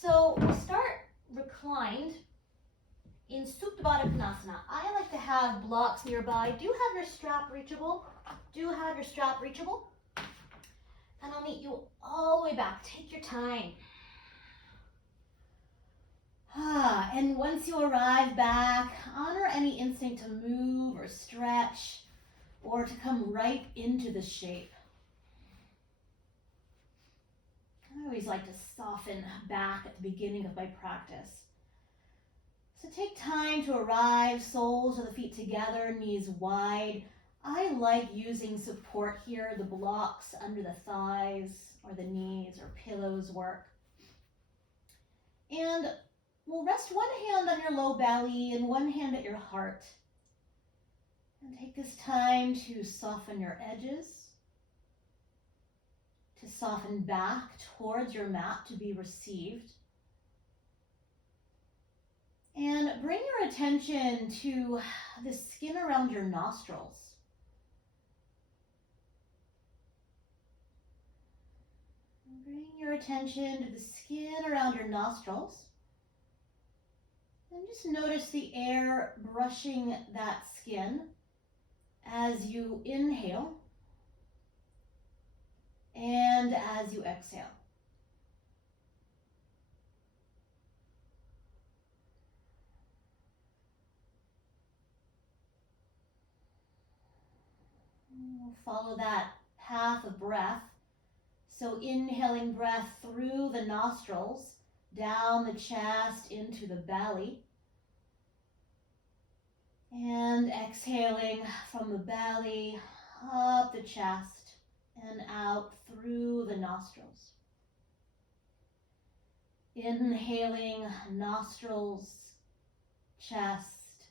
So we'll start reclined in Supta Baddha Konasana. I like to have blocks nearby. Do have your strap reachable. And I'll meet you all the way back. Take your time. And once you arrive back, honor any instinct to move or stretch or to come right into the shape. I always like to soften back at the beginning of my practice. So take time to arrive, soles of the feet together, knees wide. I like using support here, the blocks under the thighs or the knees or pillows work. And we'll rest one hand on your low belly and one hand at your heart. And take this time to soften your edges, to soften back towards your mat to be received. And bring your attention to the skin around your nostrils. Bring your attention to the skin around your nostrils. And just notice the air brushing that skin as you inhale and as you exhale. We'll follow that path of breath. So inhaling breath through the nostrils, down the chest into the belly. And exhaling from the belly, up the chest, and out through the nostrils. Inhaling, nostrils, chest,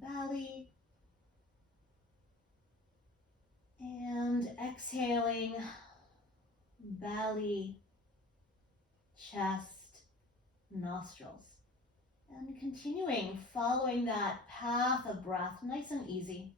belly. And exhaling, belly, chest, nostrils. And continuing, following that path of breath, nice and easy.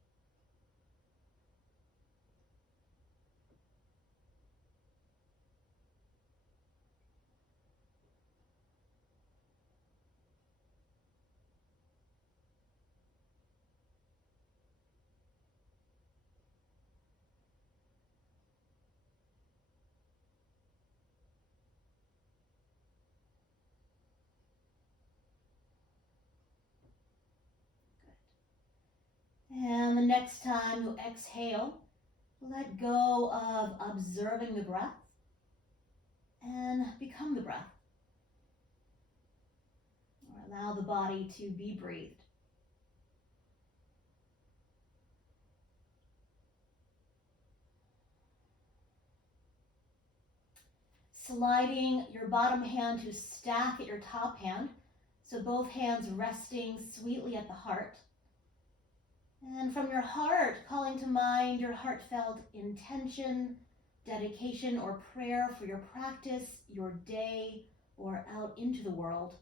And the next time you exhale, let go of observing the breath and become the breath. Or allow the body to be breathed. Sliding your bottom hand to stack at your top hand, so both hands resting sweetly at the heart. And from your heart, calling to mind your heartfelt intention, dedication, or prayer for your practice, your day, or out into the world.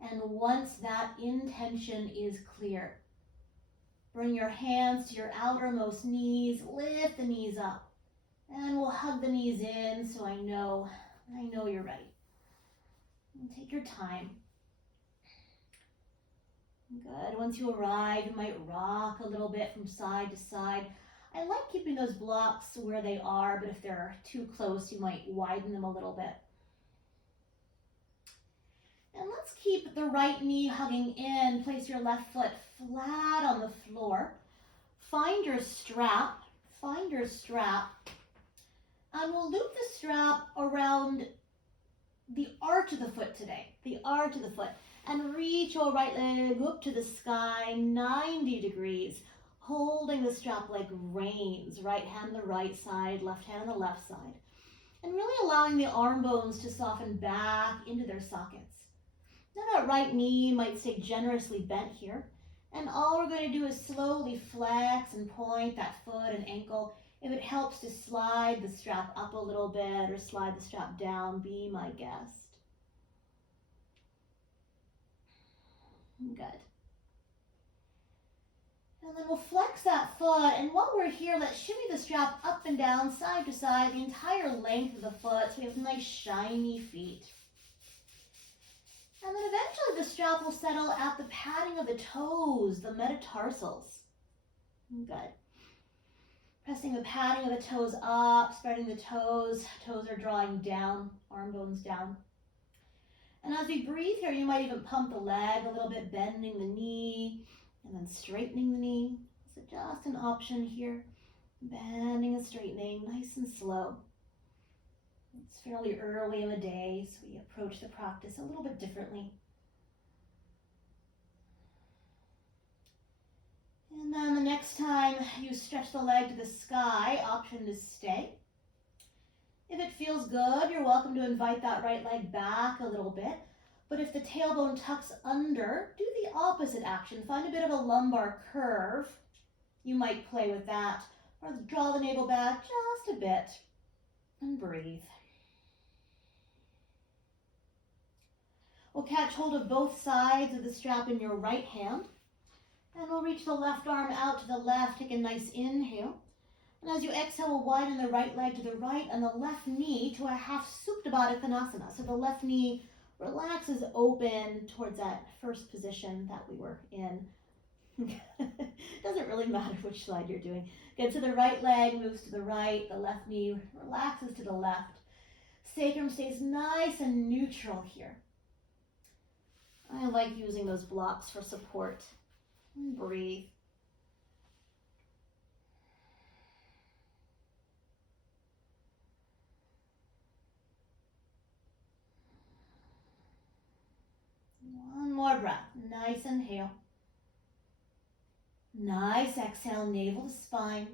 And once that intention is clear, bring your hands to your outermost knees, lift the knees up, and we'll hug the knees in so I know you're ready. And take your time. Good. Once you arrive, you might rock a little bit from side to side. I like keeping those blocks where they are, but if they're too close, you might widen them a little bit. And let's keep the right knee hugging in. Place your left foot flat on the floor. Find your strap, and we'll loop the strap around the arch of the foot today, and reach your right leg up to the sky, 90 degrees, holding the strap like reins, right hand on the right side, left hand on the left side, and really allowing the arm bones to soften back into their sockets. Now that right knee might stay generously bent here. And all we're going to do is slowly flex and point that foot and ankle. If it helps to slide the strap up a little bit or slide the strap down, be my guest. Good. And then we'll flex that foot, and while we're here, let's shimmy the strap up and down, side to side, the entire length of the foot, so we have nice shiny feet. And then eventually the strap will settle at the padding of the toes, the metatarsals. Good. Pressing the padding of the toes up, spreading the toes. Toes are drawing down, arm bones down. And as we breathe here, you might even pump the leg a little bit, bending the knee, and then straightening the knee. So just an option here. Bending and straightening, nice and slow. It's fairly early in the day, so we approach the practice a little bit differently. And then the next time you stretch the leg to the sky, option is stay. If it feels good, you're welcome to invite that right leg back a little bit. But if the tailbone tucks under, do the opposite action. Find a bit of a lumbar curve. You might play with that. Or draw the navel back just a bit. And breathe. We'll catch hold of both sides of the strap in your right hand. And we'll reach the left arm out to the left. Take a nice inhale. And as you exhale, we'll widen the right leg to the right and the left knee to a half Supta Baddha Konasana. So the left knee relaxes open towards that first position that we were in. Doesn't really matter which side you're doing. Good, so the right leg moves to the right, the left knee relaxes to the left. Sacrum stays nice and neutral here. I like using those blocks for support. And breathe. One more breath. Nice inhale. Nice exhale, navel to spine.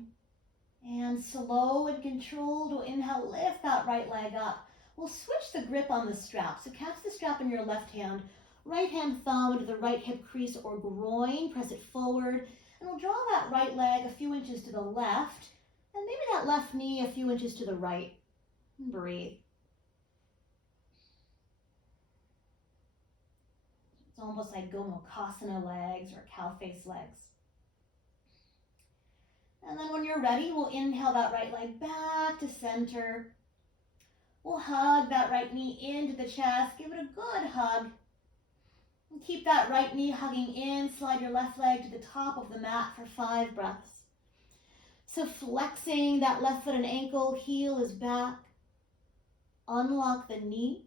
And slow and controlled, we'll inhale, lift that right leg up. We'll switch the grip on the strap. So catch the strap in your left hand. Right hand thumb into the right hip crease or groin. Press it forward. And we'll draw that right leg a few inches to the left. And maybe that left knee a few inches to the right. And breathe. It's almost like Gomukhasana legs or cow face legs. And then when you're ready, we'll inhale that right leg back to center. We'll hug that right knee into the chest. Give it a good hug. And keep that right knee hugging in. Slide your left leg to the top of the mat for 5 breaths. So flexing that left foot and ankle, heel is back. Unlock the knee.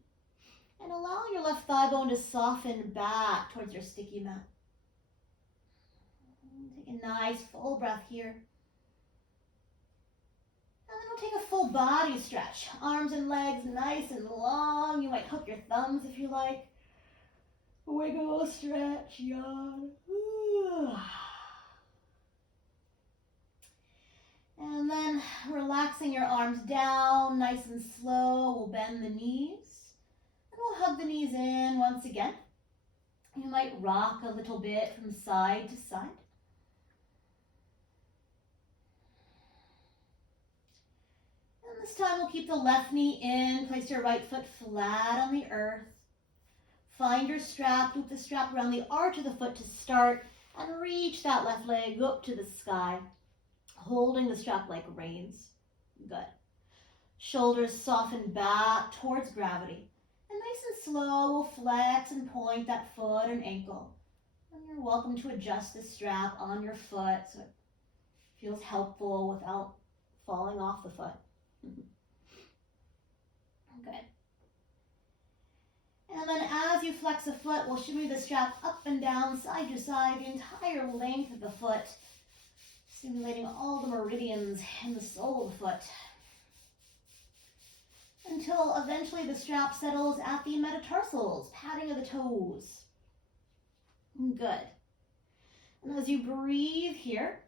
And allow your left thigh bone to soften back towards your sticky mat. Take a nice full breath here. And then we'll take a full body stretch. Arms and legs nice and long. You might hook your thumbs if you like. Wiggle, stretch, yawn. And then relaxing your arms down, nice and slow. We'll bend the knees. And we'll hug the knees in once again. You might rock a little bit from side to side. And this time we'll keep the left knee in. Place your right foot flat on the earth. Find your strap. Loop the strap around the arch of the foot to start. And reach that left leg up to the sky. Holding the strap like reins. Good. Shoulders soften back towards gravity. And nice and slow, we'll flex and point that foot and ankle. And you're welcome to adjust the strap on your foot so it feels helpful without falling off the foot. Good. And then as you flex the foot, we'll shimmy the strap up and down, side to side, the entire length of the foot, stimulating all the meridians in the sole of the foot. Until eventually the strap settles at the metatarsals, padding of the toes. Good. And as you breathe here,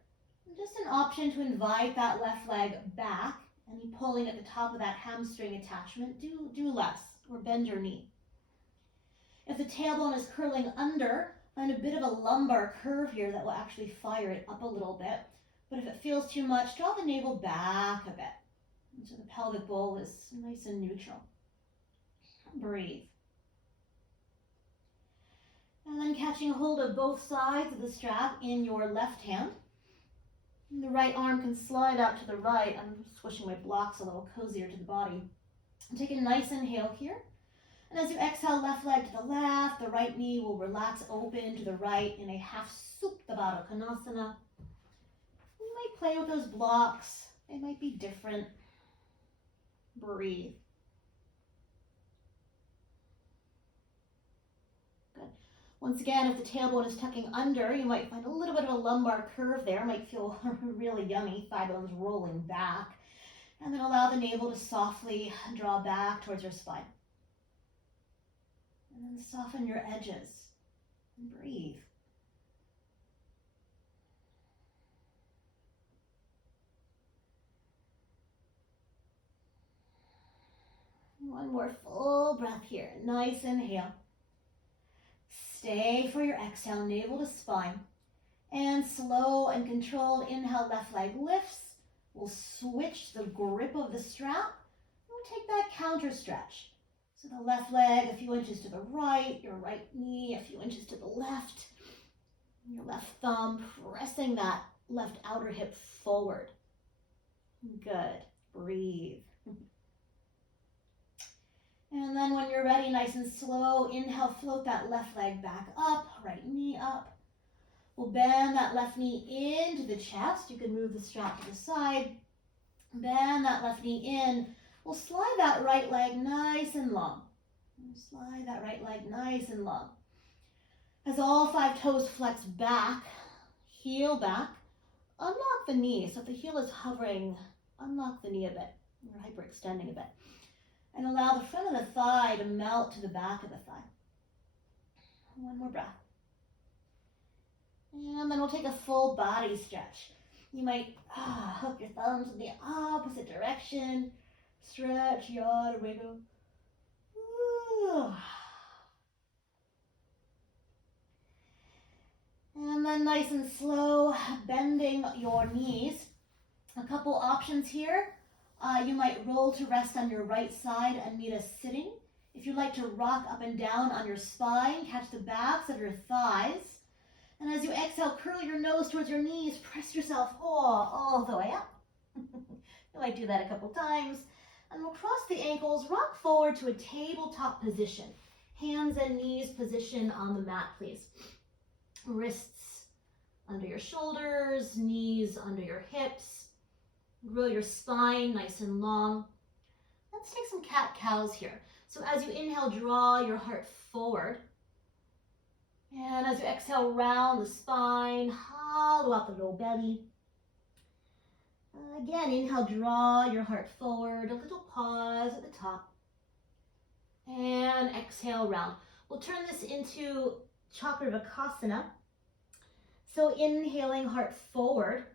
just an option to invite that left leg back. Any pulling at the top of that hamstring attachment, do less, or bend your knee. If the tailbone is curling under, find a bit of a lumbar curve here that will actually fire it up a little bit. But if it feels too much, draw the navel back a bit. So the pelvic bowl is nice and neutral. Breathe. And then catching a hold of both sides of the strap in your left hand. And the right arm can slide out to the right. I'm swishing my blocks a little cozier to the body. And take a nice inhale here. And as you exhale, left leg to the left, the right knee will relax open to the right in a half Supta Baddha Konasana. You might play with those blocks. They might be different. Breathe. Good. Once again, if the tailbone is tucking under, you might find a little bit of a lumbar curve there. Might feel really yummy, thigh bones rolling back. And then allow the navel to softly draw back towards your spine. And then soften your edges and breathe. One more full breath here. Nice inhale. Stay for your exhale, navel to spine. And slow and controlled inhale, left leg lifts. We'll switch the grip of the strap. We'll take that counter stretch. So the left leg a few inches to the right, your right knee a few inches to the left, your left thumb pressing that left outer hip forward. Good. Breathe. And then when you're ready, nice and slow, inhale, float that left leg back up, right knee up. We'll bend that left knee into the chest. You can move the strap to the side. Bend that left knee in. We'll slide that right leg nice and long. Slide that right leg nice and long. As all 5 toes flex back, heel back, unlock the knee. So if the heel is hovering, unlock the knee a bit. You're hyperextending a bit. And allow the front of the thigh to melt to the back of the thigh. One more breath. And then we'll take a full body stretch. You might hook your thumbs in the opposite direction. Stretch, yawn, wiggle. And then nice and slow, bending your knees. A couple options here. You might roll to rest on your right side and meet us sitting. If you'd like to rock up and down on your spine, catch the backs of your thighs. And as you exhale, curl your nose towards your knees, press yourself all the way up. You might do that a couple times. And we'll cross the ankles, rock forward to a tabletop position. Hands and knees position on the mat, please. Wrists under your shoulders, knees under your hips. Grow your spine nice and long. Let's take some cat-cows here. So as you inhale, draw your heart forward. And as you exhale, round the spine, hollow out the low belly. Again, inhale, draw your heart forward, a little pause at the top. And exhale, round. We'll turn this into Chakravakasana. So inhaling, heart forward.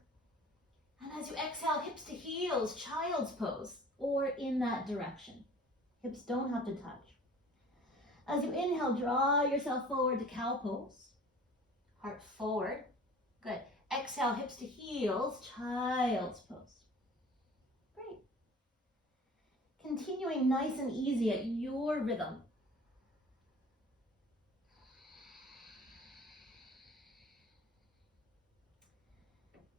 And as you exhale, hips to heels, child's pose, or in that direction. Hips don't have to touch. As you inhale, draw yourself forward to cow pose. Heart forward. Good. Exhale, hips to heels, child's pose. Great. Continuing nice and easy at your rhythm.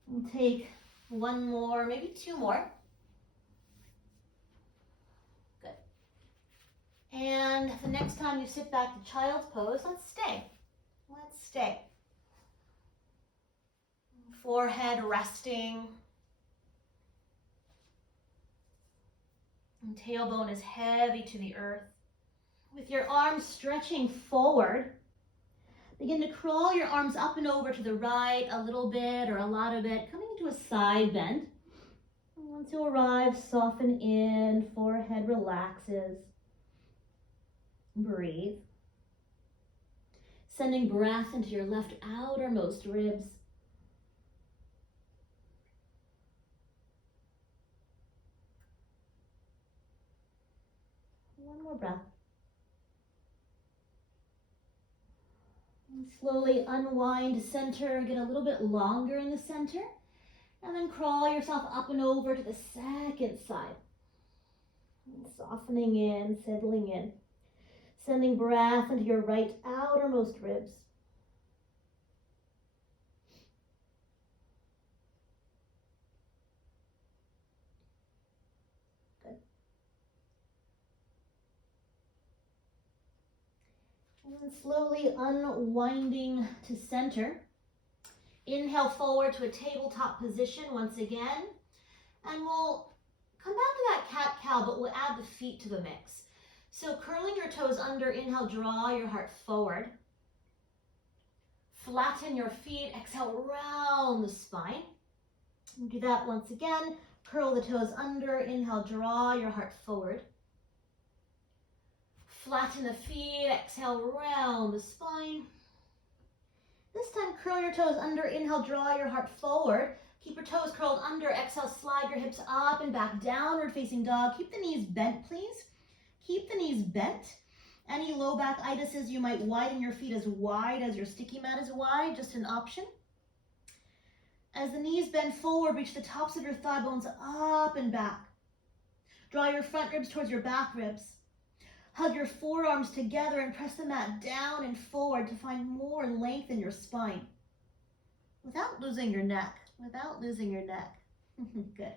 We'll take one more, maybe 2 more. Good. And the next time you sit back to child's pose, let's stay. Let's stay. Forehead resting. And tailbone is heavy to the earth. With your arms stretching forward, begin to crawl your arms up and over to the right a little bit or a lot of it, coming into a side bend. And once you arrive, soften in, forehead relaxes. Breathe. Sending breath into your left outermost ribs. One more breath. And slowly unwind to center, get a little bit longer in the center, and then crawl yourself up and over to the second side. And softening in, settling in. Sending breath into your right outermost ribs. And slowly unwinding to center. Inhale forward to a tabletop position once again. And we'll come back to that cat-cow, but we'll add the feet to the mix. So curling your toes under, inhale, draw your heart forward. Flatten your feet, exhale, round the spine. And do that once again. Curl the toes under, inhale, draw your heart forward. Flatten the feet, exhale, round the spine. This time, curl your toes under, inhale, draw your heart forward. Keep your toes curled under, exhale, slide your hips up and back, downward facing dog. Keep the knees bent, please. Keep the knees bent. Any low back itises, you might widen your feet as wide as your sticky mat is wide, just an option. As the knees bend forward, reach the tops of your thigh bones up and back. Draw your front ribs towards your back ribs. Hug your forearms together and press the mat down and forward to find more length in your spine. Without losing your neck. Good.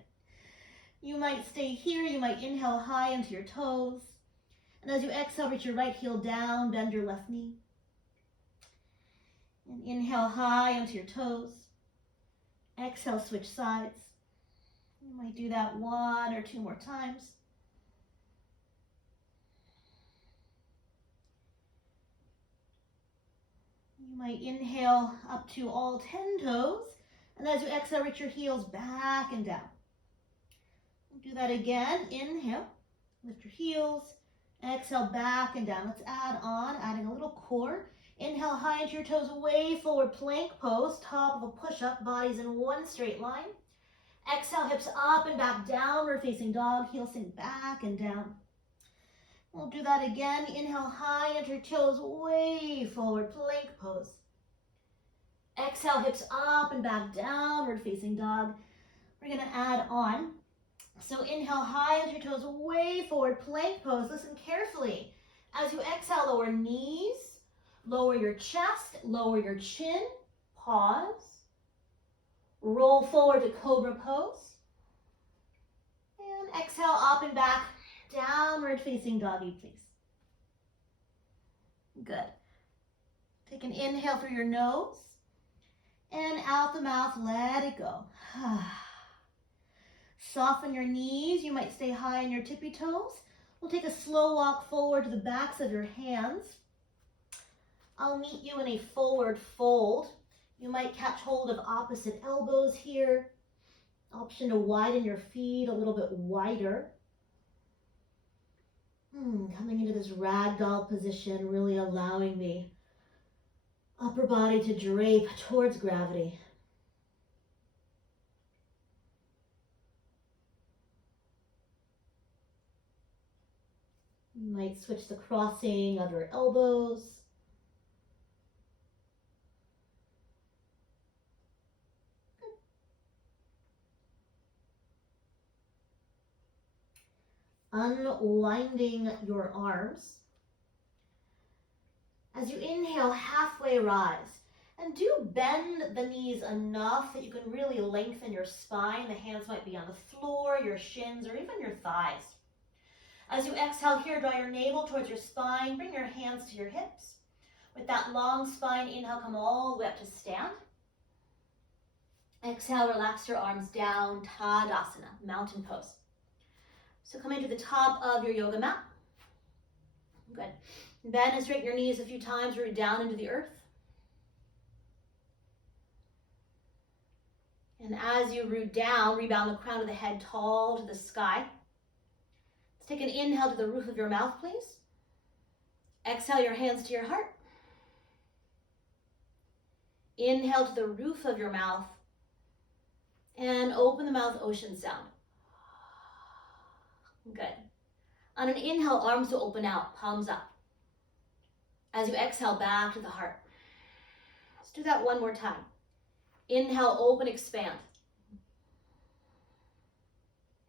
You might stay here. You might inhale high into your toes. And as you exhale, reach your right heel down, bend your left knee. And inhale high onto your toes. Exhale, switch sides. You might do that 1 or 2 more times. You might inhale up to all 10 toes. And as you exhale, reach your heels back and down. Do that again. Inhale, lift your heels. Exhale, back and down. Let's add on, adding a little core. Inhale, high into your toes, way forward, plank pose, top of a push-up, bodies in one straight line. Exhale, hips up and back, downward facing dog, heels sink back and down. We'll do that again. Inhale, high into your toes, way forward, plank pose. Exhale, hips up and back, downward facing dog. We're gonna add on. So inhale, high into your toes, way forward, plank pose. Listen carefully. As you exhale, lower knees, lower your chest, lower your chin, pause. Roll forward to cobra pose. And exhale, up and back, downward facing doggy, please. Good. Take an inhale through your nose. And out the mouth, let it go. Soften your knees. You might stay high on your tippy toes. We'll take a slow walk forward to the backs of your hands. I'll meet you in a forward fold. You might catch hold of opposite elbows here. Option to widen your feet a little bit wider. Coming into this ragdoll position, really allowing the upper body to drape towards gravity. You might switch the crossing of your elbows. Unwinding your arms. As you inhale, halfway rise. And do bend the knees enough that you can really lengthen your spine. The hands might be on the floor, your shins, or even your thighs. As you exhale here, draw your navel towards your spine. Bring your hands to your hips. With that long spine, inhale, come all the way up to stand. Exhale, relax your arms down, Tadasana, mountain pose. So come into the top of your yoga mat. Good. Bend and straighten your knees a few times, root down into the earth. And as you root down, rebound the crown of the head tall to the sky. Let's take an inhale to the roof of your mouth, please. Exhale your hands to your heart. Inhale to the roof of your mouth. And open the mouth, ocean sound. Good. On an inhale, arms will open out, palms up. As you exhale, back to the heart. Let's do that one more time. Inhale, open, expand.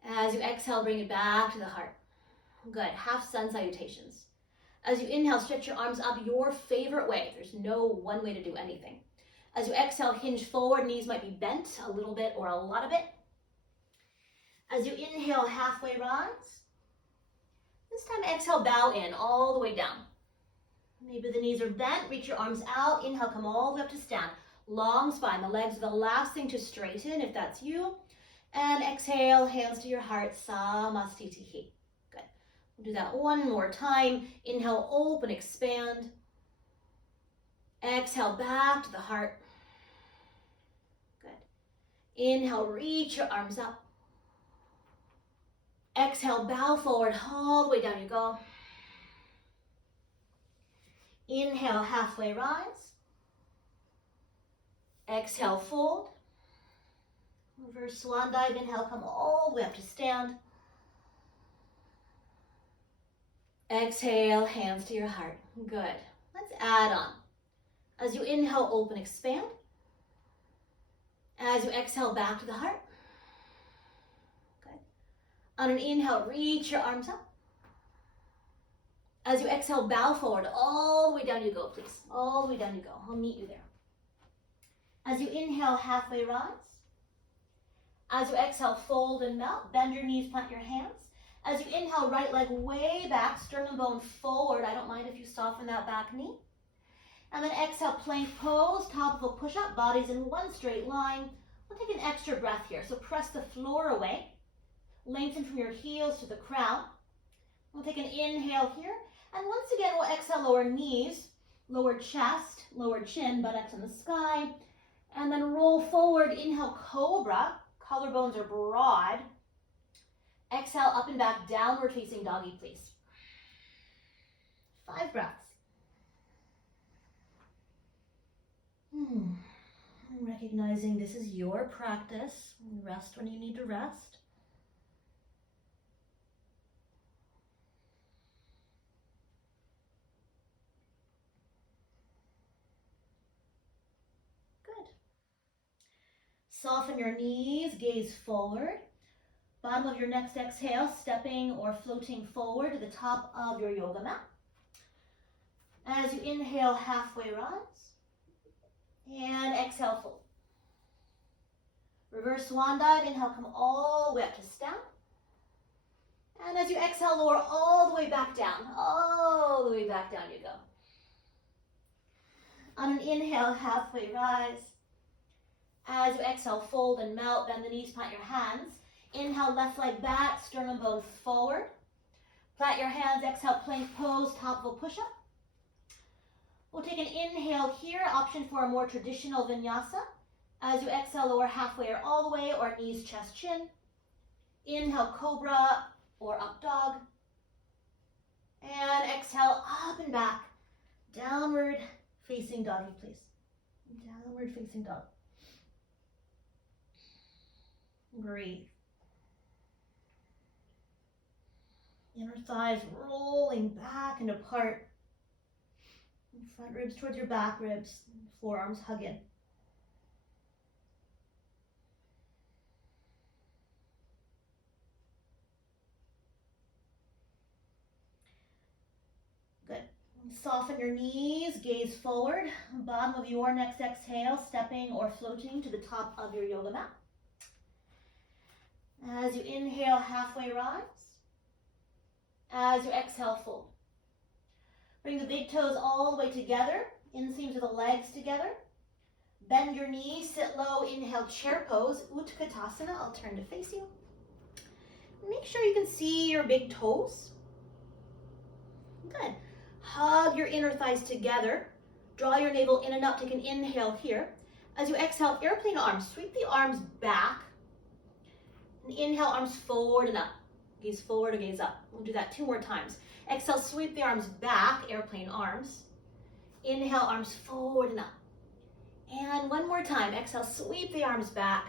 As you exhale, bring it back to the heart. Good. Half sun salutations. As you inhale, stretch your arms up your favorite way. There's no one way to do anything. As you exhale, hinge forward. Knees might be bent a little bit or a lot of it. As you inhale, halfway rise. This time, exhale, bow in all the way down. Maybe the knees are bent. Reach your arms out. Inhale, come all the way up to stand. Long spine. The legs are the last thing to straighten if that's you. And exhale, hands to your heart. Samastitihi. Good. We'll do that one more time. Inhale, open, expand. Exhale, back to the heart. Good. Inhale, reach your arms up. Exhale, bow forward, all the way down you go. Inhale, halfway rise. Exhale, fold. Reverse swan dive. Inhale, come all the way up to stand. Exhale, hands to your heart. Good. Let's add on. As you inhale, open, expand. As you exhale, back to the heart. Good. On an inhale, reach your arms up. As you exhale, bow forward. All the way down you go, please. All the way down you go. I'll meet you there. As you inhale, halfway rise. As you exhale, fold and melt. Bend your knees, plant your hands. As you inhale, right leg way back, sternum bone forward. I don't mind if you soften that back knee. And then exhale, plank pose, top of a push-up, bodies in one straight line. We'll take an extra breath here. So press the floor away. Lengthen from your heels to the crown. We'll take an inhale here. And once again, we'll exhale, lower knees, lower chest, lower chin, buttocks in the sky. And then roll forward, inhale, cobra. Collarbones are broad. Exhale, up and back, downward facing doggy, please. 5 breaths. Recognizing this is your practice. Rest when you need to rest. Good. Soften your knees, gaze forward. Bottom of your next exhale, stepping or floating forward to the top of your yoga mat. As you inhale, halfway rise. And exhale, fold. Reverse swan dive. Inhale, come all the way up to stand. And as you exhale, lower all the way back down. All the way back down you go. On an inhale, halfway rise. As you exhale, fold and melt. Bend the knees, plant your hands. Inhale, left leg back, sternum bone forward. Plant your hands, exhale, plank pose, top of a push-up. We'll take an inhale here, option for a more traditional vinyasa. As you exhale, lower halfway or all the way, or knees, chest, chin. Inhale, cobra or up dog. And exhale, up and back. Downward facing doggy, please. Downward facing dog. Breathe. Inner thighs rolling back and apart. Front ribs towards your back ribs. Forearms hug in. Good. Soften your knees, gaze forward. Bottom of your next exhale, stepping or floating to the top of your yoga mat. As you inhale, halfway rise. As you exhale, fold. Bring the big toes all the way together, inseams of the legs together. Bend your knees, sit low, inhale, chair pose, Utkatasana. I'll turn to face you. Make sure you can see your big toes. Good. Hug your inner thighs together. Draw your navel in and up. Take an inhale here. As you exhale, airplane arms. Sweep the arms back. And inhale, arms forward and up. Gaze forward or gaze up. We'll do that 2 more times. Exhale, sweep the arms back, airplane arms. Inhale, arms forward and up. And 1 more time. Exhale, sweep the arms back.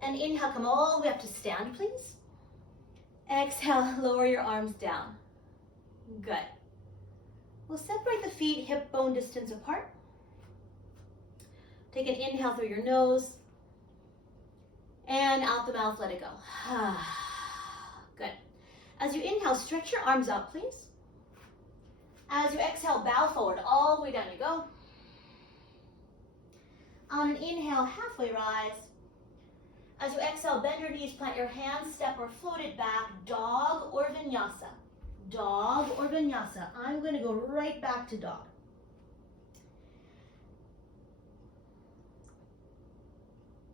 And inhale, come all the way up to stand, please. Exhale, lower your arms down. Good. We'll separate the feet hip bone distance apart. Take an inhale through your nose. And out the mouth, let it go. Good. As you inhale, stretch your arms out, please. As you exhale, bow forward, all the way down you go. On an inhale, halfway rise. As you exhale, bend your knees, plant your hands, step or float it back, dog or vinyasa. dog or vinyasa. I'm going to go right back to dog.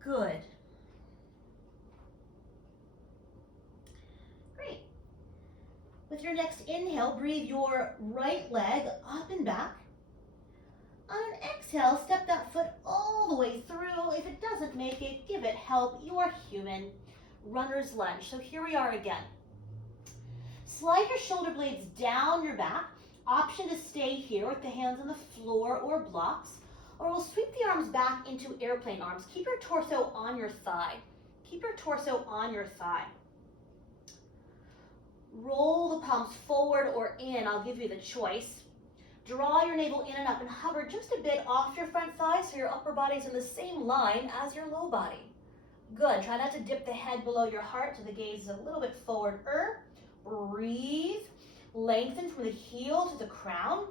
Good. Great. With your next inhale, breathe your right leg up and back. On an exhale, step that foot all the way through. If it doesn't make it, give it help. You are human. Runner's lunge. So here we are again. Slide your shoulder blades down your back. Option to stay here with the hands on the floor or blocks, or we'll sweep the arms back into airplane arms. Keep your torso on your thigh. Keep your torso on your thigh. Roll the palms forward or in. I'll give you the choice. Draw your navel in and up and hover just a bit off your front thigh so your upper body's in the same line as your low body. Good. Try not to dip the head below your heart so the gaze is a little bit forward. Breathe. Lengthen from the heel to the crown.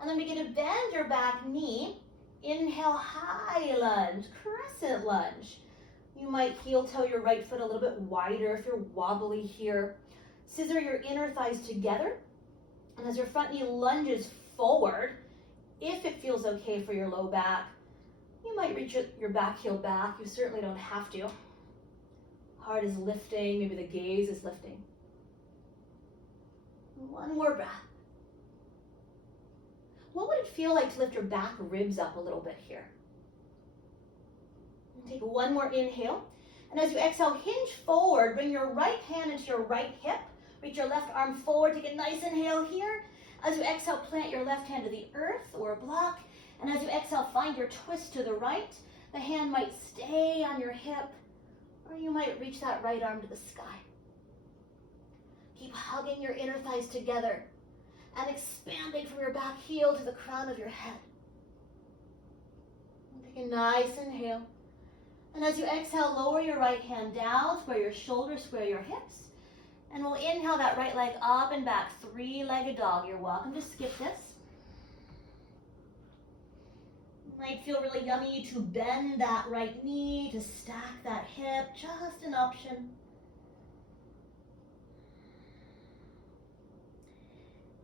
And then begin to bend your back knee. Inhale, high lunge, crescent lunge. You might heel toe your right foot a little bit wider if you're wobbly here. Scissor your inner thighs together. And as your front knee lunges forward, if it feels okay for your low back, you might reach your back heel back. You certainly don't have to. Heart is lifting, maybe the gaze is lifting. One more breath. What would it feel like to lift your back ribs up a little bit here? Take one more inhale. And as you exhale, hinge forward. Bring your right hand into your right hip. Reach your left arm forward. Take a nice inhale here. As you exhale, plant your left hand to the earth or a block. And as you exhale, find your twist to the right. The hand might stay on your hip, or you might reach that right arm to the sky. Keep hugging your inner thighs together and expanding from your back heel to the crown of your head. Take a nice inhale. And as you exhale, lower your right hand down, square your shoulders, square your hips. And we'll inhale that right leg up and back, three-legged dog. You're welcome to skip this. Might feel really yummy to bend that right knee, to stack that hip, just an option.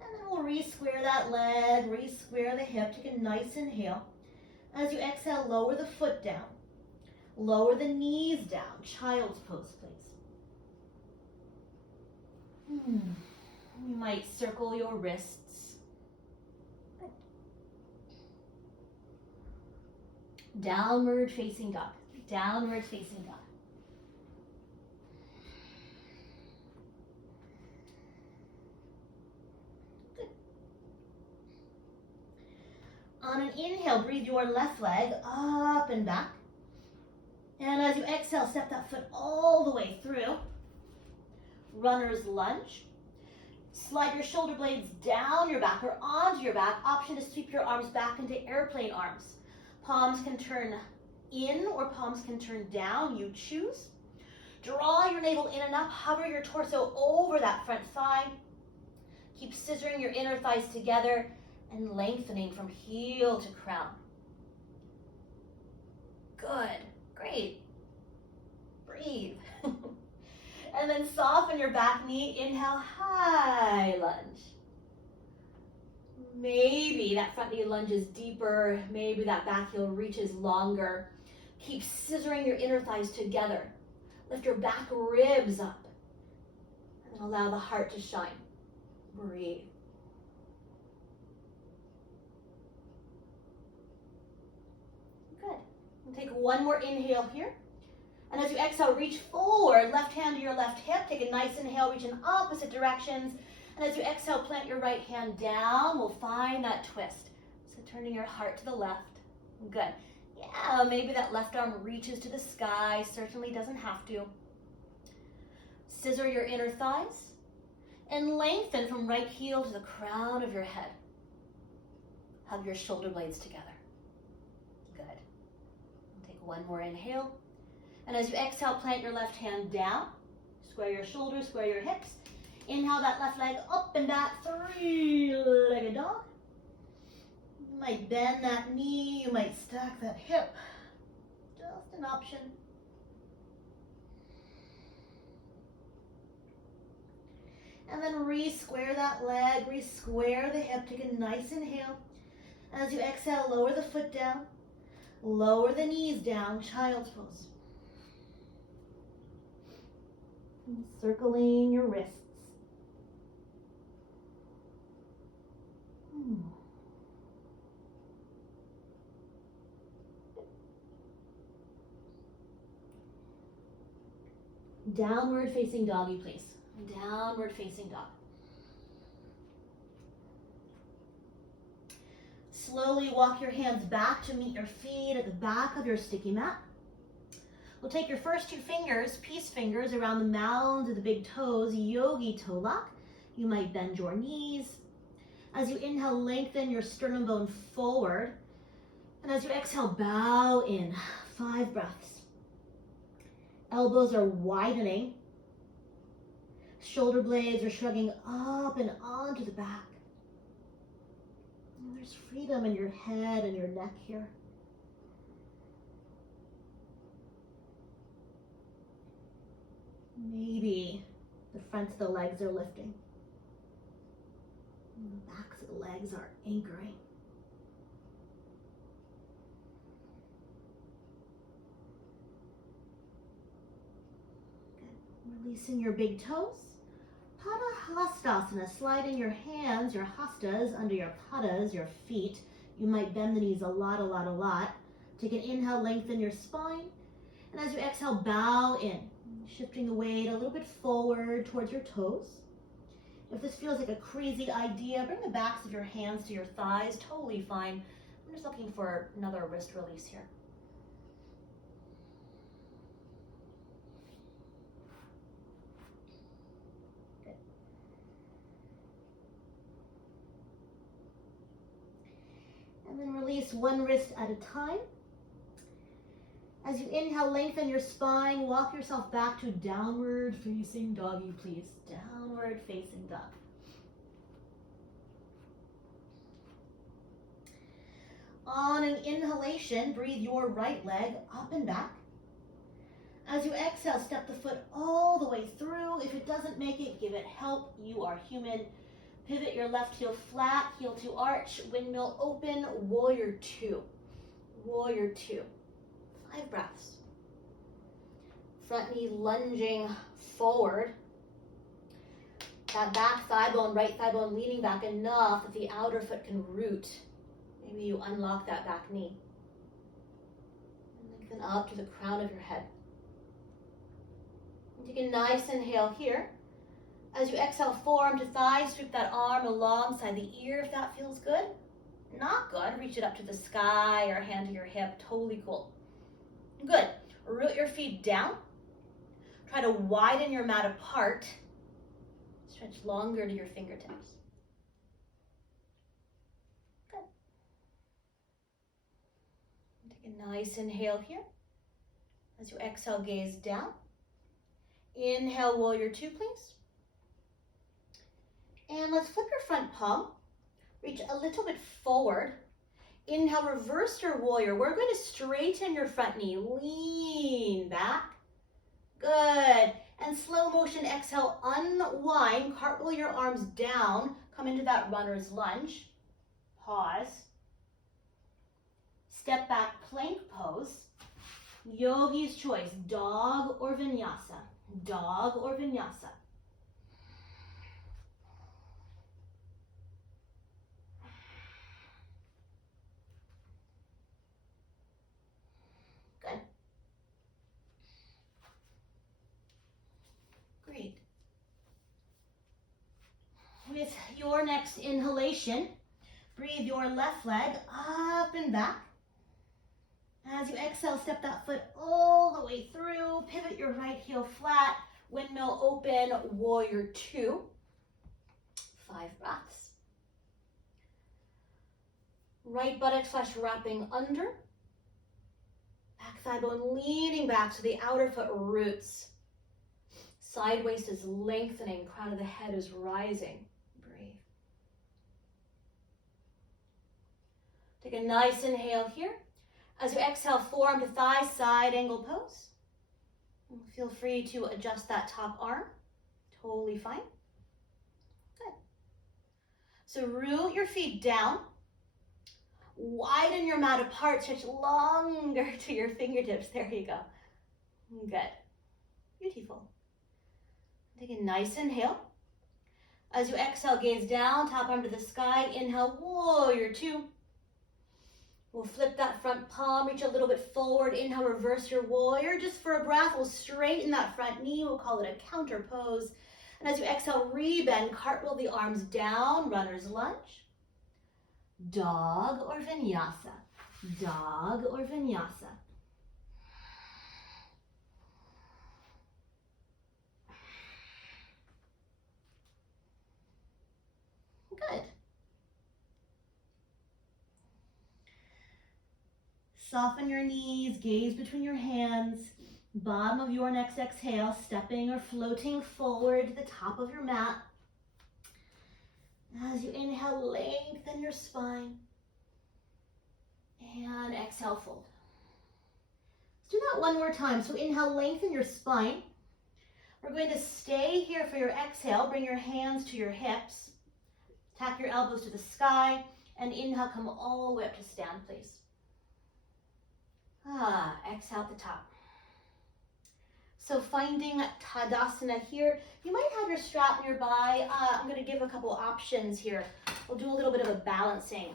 And then we'll re-square that leg, re-square the hip. Take a nice inhale. As you exhale, lower the foot down. Lower the knees down. Child's pose, please. You might circle your wrists. Good. Downward facing dog. Downward facing dog. Good. On an inhale, breathe your left leg up and back. And as you exhale, step that foot all the way through. Runner's lunge. Slide your shoulder blades down your back or onto your back. Option to sweep your arms back into airplane arms. Palms can turn in or palms can turn down. You choose. Draw your navel in and up. Hover your torso over that front thigh. Keep scissoring your inner thighs together and lengthening from heel to crown. Good. Great. Breathe. And then soften your back knee. Inhale, high lunge. Maybe that front knee lunges deeper. Maybe that back heel reaches longer. Keep scissoring your inner thighs together. Lift your back ribs up. And then allow the heart to shine. Breathe. Good. We'll take one more inhale here. And as you exhale, reach forward, left hand to your left hip. Take a nice inhale, reach in opposite directions. And as you exhale, plant your right hand down. We'll find that twist. So turning your heart to the left. Good. Yeah, maybe that left arm reaches to the sky. Certainly doesn't have to. Scissor your inner thighs. And lengthen from right heel to the crown of your head. Hug your shoulder blades together. Good. Take one more inhale. And as you exhale, plant your left hand down. Square your shoulders, square your hips. Inhale that left leg up and back, three-legged dog. You might bend that knee, you might stack that hip. Just an option. And then re-square that leg, re-square the hip. Take a nice inhale. As you exhale, lower the foot down. Lower the knees down, child's pose. And circling your wrists. Downward facing doggy, please. Downward facing dog. Slowly walk your hands back to meet your feet at the back of your sticky mat. We'll take your first two fingers, peace fingers, around the mounds of the big toes, yogi toe lock. You might bend your knees. As you inhale, lengthen your sternum bone forward. And as you exhale, bow in. 5 breaths. Elbows are widening. Shoulder blades are shrugging up and onto the back. And there's freedom in your head and your neck here. Maybe the fronts of the legs are lifting. And the backs of the legs are anchoring. Releasing your big toes. Pada Hastasana. Sliding your hands, your hastas, under your padas, your feet. You might bend the knees a lot. Take an inhale, lengthen your spine. And as you exhale, bow in. Shifting the weight a little bit forward towards your toes. If this feels like a crazy idea, bring the backs of your hands to your thighs. Totally fine. I'm just looking for another wrist release here. And then release one wrist at a time. As you inhale, lengthen your spine. Walk yourself back to downward facing doggy, please. Downward facing dog. On an inhalation, breathe your right leg up and back. As you exhale, step the foot all the way through. If it doesn't make it, give it help. You are human. Pivot your left heel flat, heel to arch, windmill open, warrior 2. Warrior 2. 5 breaths. Front knee lunging forward. That back thigh bone, right thigh bone leaning back enough that the outer foot can root. Maybe you unlock that back knee. And lengthen up to the crown of your head. And take a nice inhale here. As you exhale, forearm to thigh, sweep that arm alongside the ear if that feels good. Not good, reach it up to the sky or hand to your hip, totally cool. Good, root your feet down. Try to widen your mat apart. Stretch longer to your fingertips. Good. Take a nice inhale here. As you exhale, gaze down. Inhale, warrior 2, please. And let's flip your front palm. Reach a little bit forward. Inhale, reverse your warrior. We're going to straighten your front knee. Lean back. Good. And slow motion exhale, unwind. Cartwheel your arms down. Come into that runner's lunge. Pause. Step back, plank pose. Yogi's choice, dog or vinyasa. Dog or vinyasa. Good. Great. With your next inhalation, breathe your left leg up and back. As you exhale, step that foot all the way through. Pivot your right heel flat. Windmill open, warrior 2. 5 breaths. Right buttock flesh wrapping under. Back thigh bone leaning back so the outer foot roots. Side waist is lengthening. Crown of the head is rising. Breathe. Take a nice inhale here. As you exhale, forearm to thigh, side angle pose. Feel free to adjust that top arm. Totally fine. So root your feet down. Widen your mat apart, stretch longer to your fingertips. There you go. Good. Beautiful. Take a nice inhale. As you exhale, gaze down, top arm to the sky. Inhale, warrior two. We'll flip that front palm, reach a little bit forward. Inhale, reverse your warrior. Just for a breath, we'll straighten that front knee. We'll call it a counter pose. And as you exhale, rebend, cartwheel the arms down, runner's lunge. Dog or vinyasa. Dog or vinyasa. Good. Soften your knees, gaze between your hands. Bottom of your next exhale, stepping or floating forward to the top of your mat. As you inhale, lengthen your spine. And exhale, fold. Let's do that one more time. So inhale, lengthen your spine. We're going to stay here for your exhale. Bring your hands to your hips. Tack your elbows to the sky. And inhale, come all the way up to stand, please. Exhale at the top. So finding Tadasana here. You might have your strap nearby. I'm going to give a couple options here. We'll do a little bit of a balancing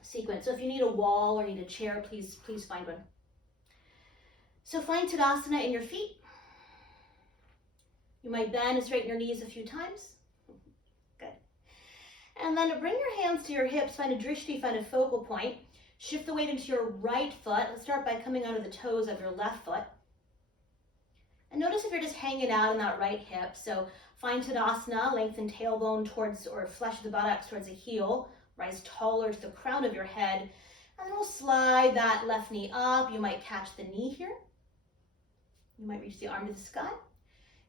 sequence. So if you need a wall or need a chair, please find one. So find Tadasana in your feet. You might bend and straighten your knees a few times. Good. And then bring your hands to your hips. Find a drishti, find a focal point. Shift the weight into your right foot. Let's start by coming under the toes of your left foot. And notice if you're just hanging out in that right hip. So find Tadasana, lengthen tailbone towards, or flesh the buttocks towards the heel. Rise taller to the crown of your head. And then we'll slide that left knee up. You might catch the knee here. You might reach the arm to the sky.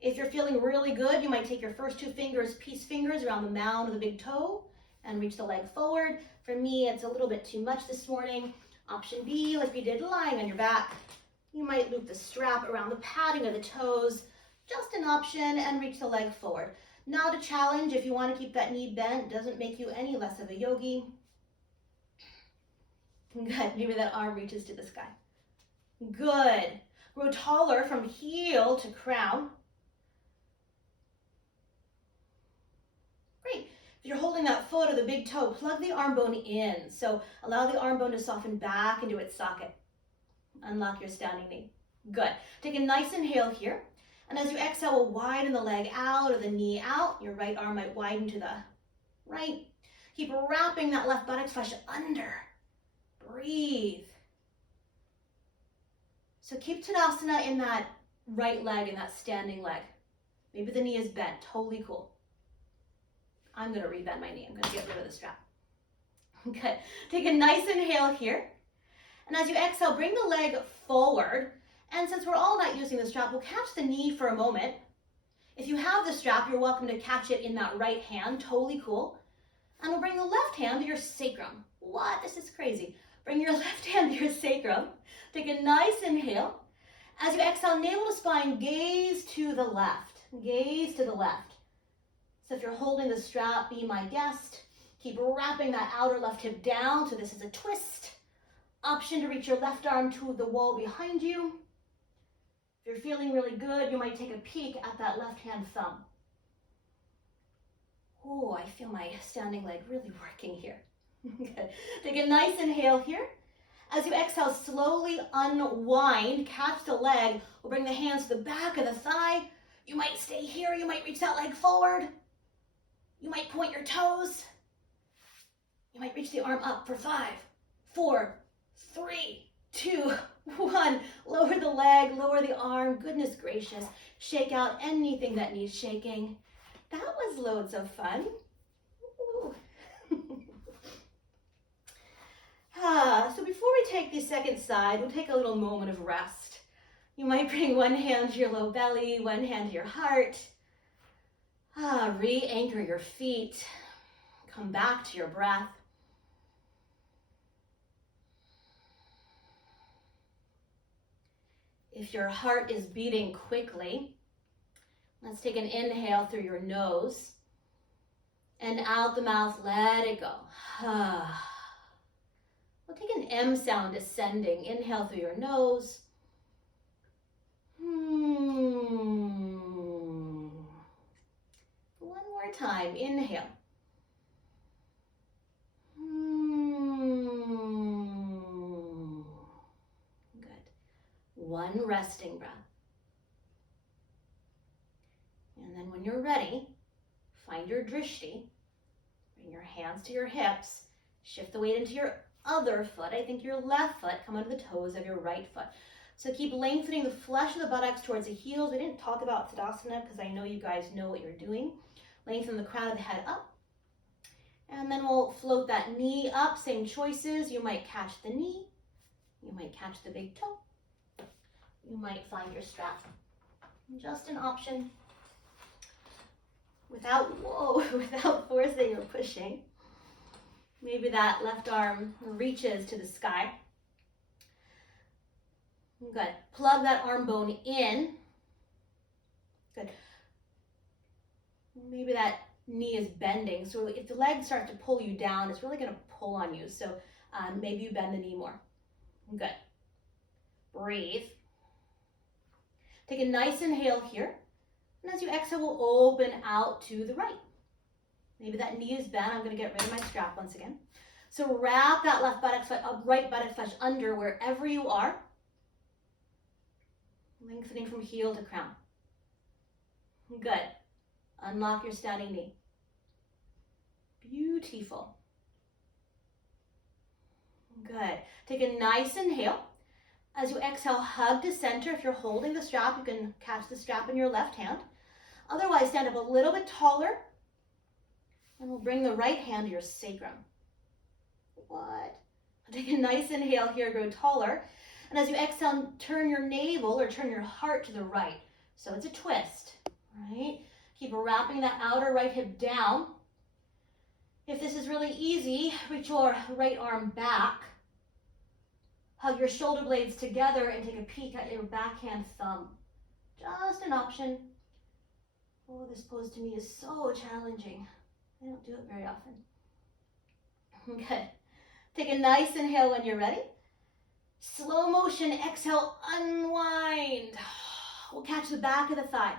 If you're feeling really good, you might take your first two fingers, peace fingers, around the mound of the big toe and reach the leg forward. For me, it's a little bit too much this morning. Option B, like we did lying on your back. You might loop the strap around the padding of the toes, just an option, and reach the leg forward. Not a challenge. If you want to keep that knee bent, doesn't make you any less of a yogi. Good. Maybe that arm reaches to the sky. Good. Grow taller from heel to crown. Great. If you're holding that foot or the big toe, plug the arm bone in. So allow the arm bone to soften back into its socket. Unlock your standing knee. Good. Take a nice inhale here. And as you exhale, we'll widen the leg out or the knee out. Your right arm might widen to the right. Keep wrapping that left buttock flesh under. Breathe. So keep Tadasana in that right leg, in that standing leg. Maybe the knee is bent. Totally cool. I'm going to rebend my knee. I'm going to get rid of the strap. Good. Take a nice inhale here. And as you exhale, bring the leg forward. And since we're all not using the strap, we'll catch the knee for a moment. If you have the strap, you're welcome to catch it in that right hand. Totally cool. And we'll bring the left hand to your sacrum. What? This is crazy. Bring your left hand to your sacrum. Take a nice inhale. As you exhale, navel to spine, gaze to the left. Gaze to the left. So if you're holding the strap, be my guest. Keep wrapping that outer left hip down. So this is a twist. Option to reach your left arm to the wall behind you. If you're feeling really good, you might take a peek at that left hand thumb. Oh, I feel my standing leg really working here. Good. Take a nice inhale here. As you exhale, slowly unwind, catch the leg. We'll bring the hands to the back of the thigh. You might stay here. You might reach that leg forward. You might point your toes. You might reach the arm up for 5, 4, 3, 2, 1. Lower the leg, lower the arm. Goodness gracious. Shake out anything that needs shaking. That was loads of fun. So before we take the second side, we'll take a little moment of rest. You might bring one hand to your low belly, one hand to your heart. Re-anchor your feet. Come back to your breath. If your heart is beating quickly, let's take an inhale through your nose. And out the mouth, let it go. We'll take an M sound ascending. Inhale through your nose. One more time. Inhale. Good. One resting breath. And then when you're ready, find your drishti. Bring your hands to your hips. Shift the weight into your other foot. I think your left foot. Come under the toes of your right foot. So keep lengthening the flesh of the buttocks towards the heels. We didn't talk about Tadasana because I know you guys know what you're doing. Lengthen the crown of the head up. And then we'll float that knee up. Same choices. You might catch the knee. You might catch the big toe. You might find your strap. Just an option. Without forcing or pushing. Maybe that left arm reaches to the sky. Good. Plug that arm bone in. Good. Maybe that knee is bending. So if the leg starts to pull you down, it's really going to pull on you. So maybe you bend the knee more. Good. Breathe. Take a nice inhale here. And as you exhale, we'll open out to the right. Maybe that knee is bent. I'm going to get rid of my strap once again. So wrap that left buttock, right buttock flesh under wherever you are. Lengthening from heel to crown. Good. Unlock your standing knee. Beautiful. Good. Take a nice inhale. As you exhale, hug to center. If you're holding the strap, you can catch the strap in your left hand. Otherwise, stand up a little bit taller. And we'll bring the right hand to your sacrum. What? Take a nice inhale here, grow taller. And as you exhale, turn your navel or turn your heart to the right. So it's a twist, right? Keep wrapping that outer right hip down. If this is really easy, reach your right arm back. Hug your shoulder blades together and take a peek at your backhand thumb. Just an option. Oh, this pose to me is so challenging. I don't do it very often. Good. Take a nice inhale when you're ready. Slow motion, exhale, unwind. We'll catch the back of the thigh.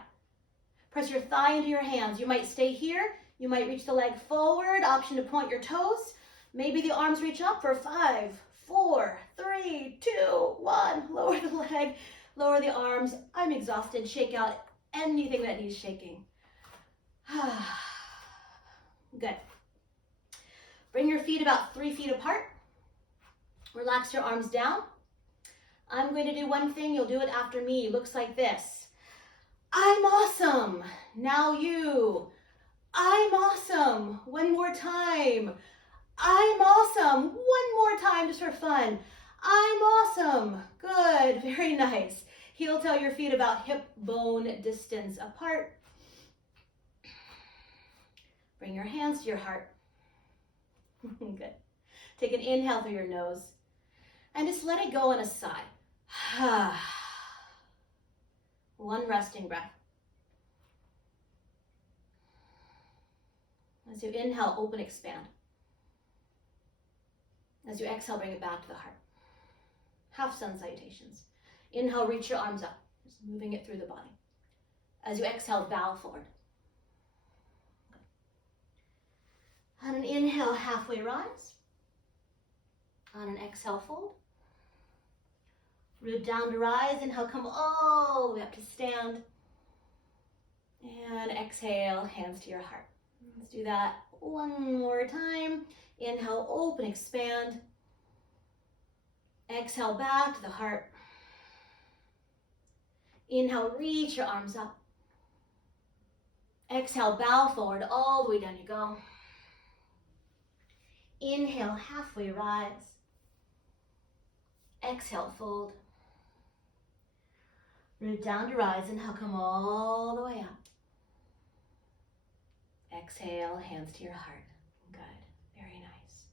Press your thigh into your hands. You might stay here. You might reach the leg forward. Option to point your toes. Maybe the arms reach up for 5, 4, 3, 2, 1. Lower the leg, lower the arms. I'm exhausted. Shake out anything that needs shaking. Good. Bring your feet about 3 feet apart. Relax your arms down. I'm going to do one thing. You'll do it after me. Looks like this. I'm awesome. Now you. I'm awesome. One more time. I'm awesome. One more time just for fun. I'm awesome. Good. Very nice. Heel toe your feet about hip bone distance apart. Bring your hands to your heart. Good. Take an inhale through your nose. And just let it go on a sigh. One resting breath. As you inhale, open, expand. As you exhale, bring it back to the heart. Half sun salutations. Inhale, reach your arms up. Just moving it through the body. As you exhale, bow forward. On an inhale, halfway rise. On an exhale, fold. Root down to rise. Inhale, come all the way up to stand. And exhale, hands to your heart. Let's do that one more time. Inhale, open, expand. Exhale, back to the heart. Inhale, reach your arms up. Exhale, bow forward, all the way down you go. Inhale, halfway rise. Exhale, fold. Root down to rise. Inhale, come all the way up. Exhale, hands to your heart. Good, very nice.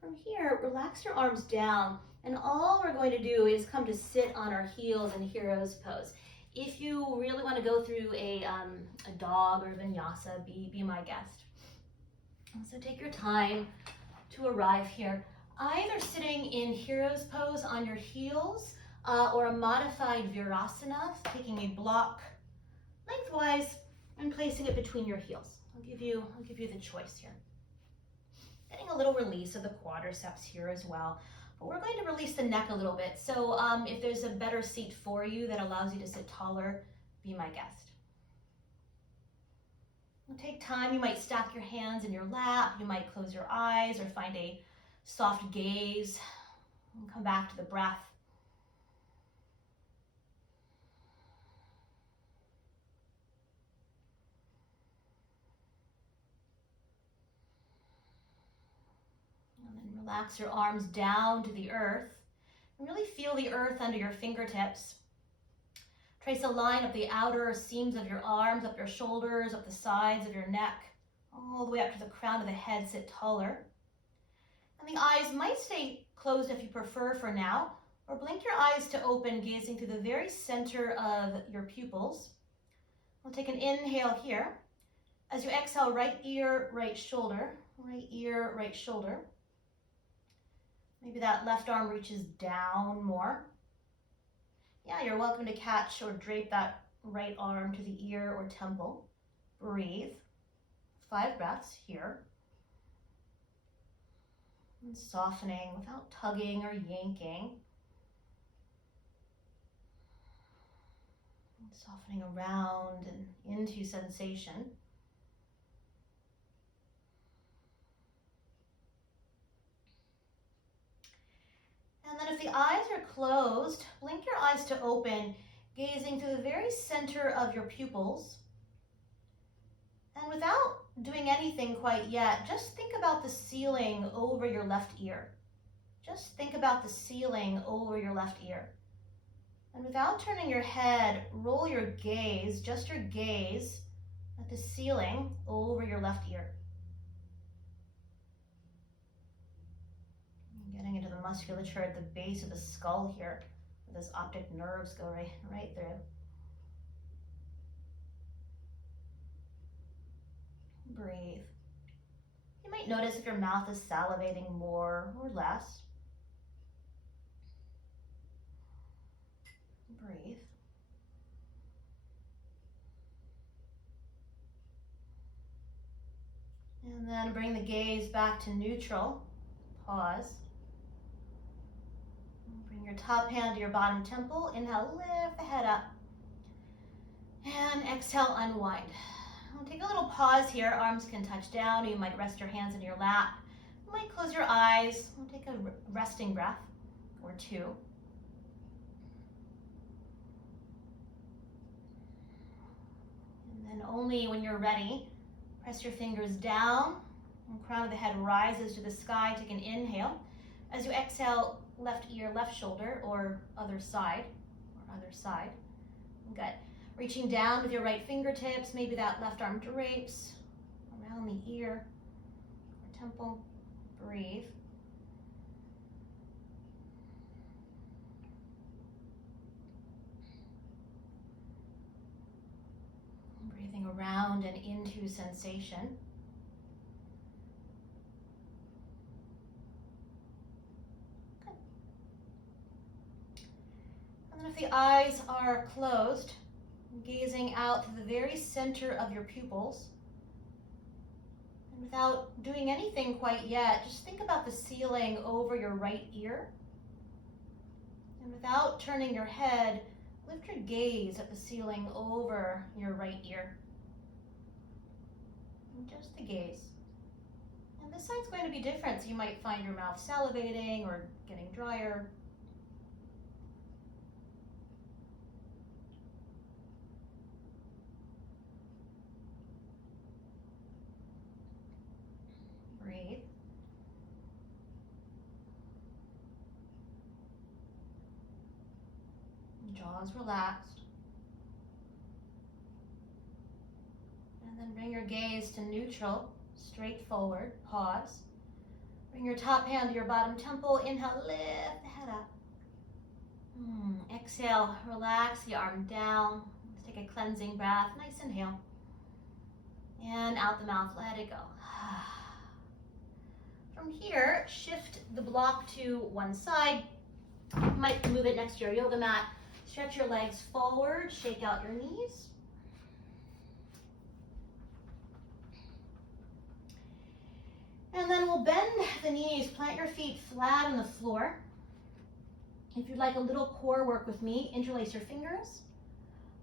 From here, relax your arms down, and all we're going to do is come to sit on our heels in hero's pose. If you really want to go through a dog or vinyasa, be my guest. So take your time to arrive here, either sitting in hero's pose on your heels or a modified virasana, taking a block lengthwise and placing it between your heels. I'll give you the choice here. Getting a little release of the quadriceps here as well. But we're going to release the neck a little bit. So if there's a better seat for you that allows you to sit taller, be my guest. Take time. You might stack your hands in your lap. You might close your eyes or find a soft gaze. And come back to the breath. And then relax your arms down to the earth. And really feel the earth under your fingertips. Trace a line up the outer seams of your arms, up your shoulders, up the sides of your neck, all the way up to the crown of the head. Sit taller. And the eyes might stay closed if you prefer for now, or blink your eyes to open, gazing through the very center of your pupils. We'll take an inhale here. As you exhale, right ear, right shoulder, right ear, right shoulder. Maybe that left arm reaches down more. Yeah, you're welcome to catch or drape that right arm to the ear or temple. Breathe. 5 breaths here. And softening without tugging or yanking. And softening around and into sensation. And then if the eyes are closed, blink your eyes to open, gazing through the very center of your pupils. And without doing anything quite yet, just think about the ceiling over your left ear. Just think about the ceiling over your left ear. And without turning your head, roll your gaze, just your gaze, at the ceiling over your left ear. Getting into the musculature at the base of the skull here, where those optic nerves go right through. Breathe. You might notice if your mouth is salivating more or less. Breathe. And then bring the gaze back to neutral. Pause. Bring your top hand to your bottom temple. Inhale, lift the head up. And exhale, unwind. I'll take a little pause here. Arms can touch down. You might rest your hands in your lap. You might close your eyes. We'll take a resting breath or 2. And then only when you're ready, press your fingers down. And crown of the head rises to the sky. Take an inhale. As you exhale, left ear, left shoulder, or other side. Good. Reaching down with your right fingertips, maybe that left arm drapes around the ear or temple. Breathe. Breathing around and into sensation. Good. And then if the eyes are closed, gazing out to the very center of your pupils. And without doing anything quite yet, just think about the ceiling over your right ear. And without turning your head, lift your gaze at the ceiling over your right ear. And just the gaze. And this side's going to be different, so you might find your mouth salivating or getting drier. Breathe. Jaws relaxed. And then bring your gaze to neutral, straight forward, pause. Bring your top hand to your bottom temple. Inhale, lift the head up. Exhale, relax the arm down. Let's take a cleansing breath. Nice inhale. And out the mouth, let it go. From here, shift the block to one side. You might move it next to your yoga mat. Stretch your legs forward, shake out your knees. And then we'll bend the knees, plant your feet flat on the floor. If you'd like a little core work with me, interlace your fingers.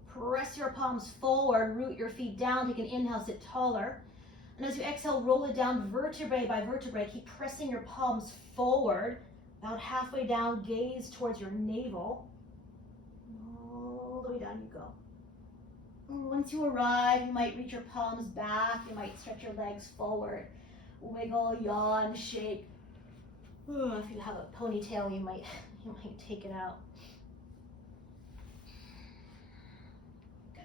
Press your palms forward, root your feet down, take an inhale, sit taller. And as you exhale, roll it down vertebrae by vertebrae. Keep pressing your palms forward. About halfway down, gaze towards your navel. All the way down you go. And once you arrive, you might reach your palms back. You might stretch your legs forward. Wiggle, yawn, shake. If you have a ponytail, you might take it out. Good.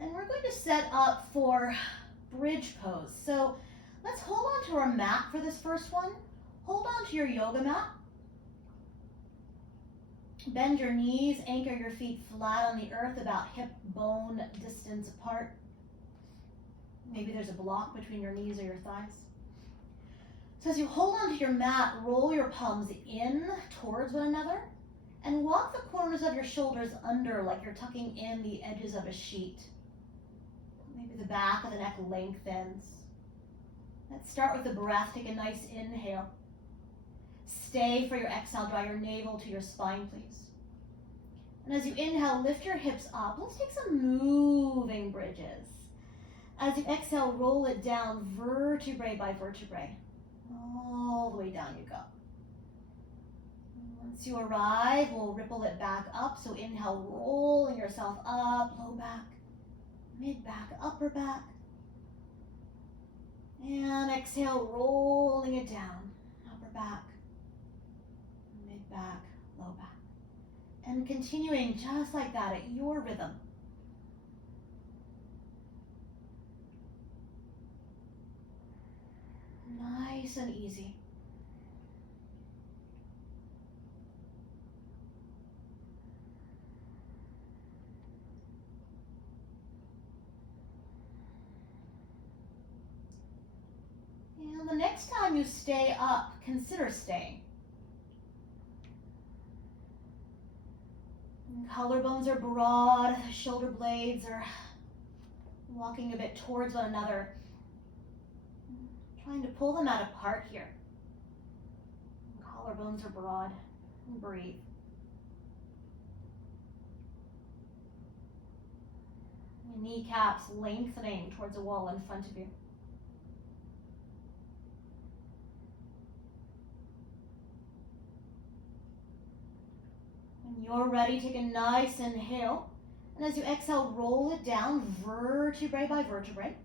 And we're going to set up for bridge pose. So let's hold on to our mat for this first one. Hold on to your yoga mat. Bend your knees, anchor your feet flat on the earth, about hip bone distance apart. Maybe there's a block between your knees or your thighs. So as you hold onto your mat, roll your palms in towards one another and walk the corners of your shoulders under like you're tucking in the edges of a sheet. Maybe the back of the neck lengthens. Let's start with the breath. Take a nice inhale. Stay for your exhale. Draw your navel to your spine, please. And as you inhale, lift your hips up. Let's take some moving bridges. As you exhale, roll it down vertebrae by vertebrae. All the way down you go. Once you arrive, we'll ripple it back up. So inhale, rolling yourself up, low back, mid back, upper back. And exhale, rolling it down, upper back, mid back, low back. And continuing just like that at your rhythm. Nice and easy. And the next time you stay up, consider staying. Collarbones are broad, shoulder blades are walking a bit towards one another. Trying to pull them out apart here. Collarbones are broad. And breathe. Your kneecaps lengthening towards a wall in front of you. When you're ready, take a nice inhale. And as you exhale, roll it down vertebrae by vertebrae.